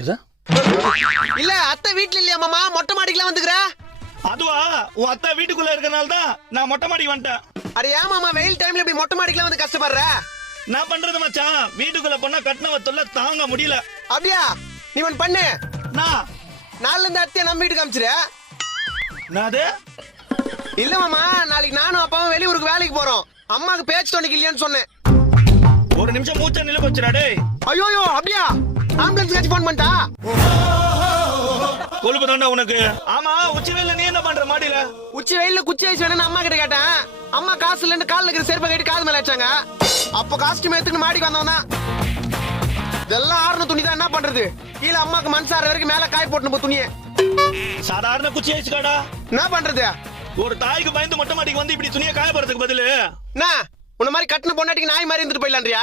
எதா இல்ல அத்தை வீட்ல இல்லையா மாமா, மொட்டை மாடிக்கெல்லாம் வந்துக்கிற? அதுவா, உன் அத்தா வீட்டுக்குள்ள இருக்கனால தான் நான் மொட்டை மாடிக்கு வந்துட்டேன். அட ஏன் மாமா வெயில் டைம்ல இப்படி மொட்டை மாடிக்கெல்லாம் வந்து கஷ்டப்படுற? நான் பண்றது மச்சான், வீட்டுக்குள்ள போனா கட்டினவ தொல்லை தாங்க முடியல. அப்படியா? நீ ஒன்னு பண்ணு, நான் நாளைல இருந்து அத்தையை நம்ம வீட்டுக்கு அமிச்சிரு. நாது இல்ல மாமா, நாளைக்கு நானும் அப்பாவும் வெளியூருக்கு வேலைக்கு போறோம். அம்மாக்கு பேச்சு தொண்டைக்கு இல்லையான்னு சொன்னேன். ஒரு நிமிஷம் மூச்சா நில போச்சுடா டேய். ஐயோ அப்படியா? ஆம்புலன்ஸ் காச்சு போன் பண்ணிட்டா? கொழுப்பு தாண்டா உனக்கு. ஆமா, உச்சி வெயில்ல நீ என்ன பண்ற மாடியில? உச்சி வெயில்ல குச்சி ஐஸ் வேணும்னு அம்மா கிட்ட கேட்டேன். அம்மா காசு இல்லன்னு கால்ல இருக்கிற செருப்பை கட்டி காது மேல வச்சாங்க. அப்ப காஸ்டியூம் எடுத்துட்டு மாடிக்கு வந்தவன் தான். இதெல்லாம் ஆறுன துணி தான், என்ன பண்றது? கீழே அம்மாக்கு மனசார வரைக்கும் மேல காய போட்டு போ துணியை. சாதாரண குச்சி ஆயிடுச்சுக்காடா. என்ன பண்றது? ஒரு தாய்க்கு பயந்து மொட்டை மாடிக்கு வந்து இப்படி துணியை காய போறதுக்கு பதிலு என்ன உன்ன மாதிரி கட்டின பொண்டாட்டிக்கு நாய் மாதிரி இருந்துட்டு போயிடலான்றியா?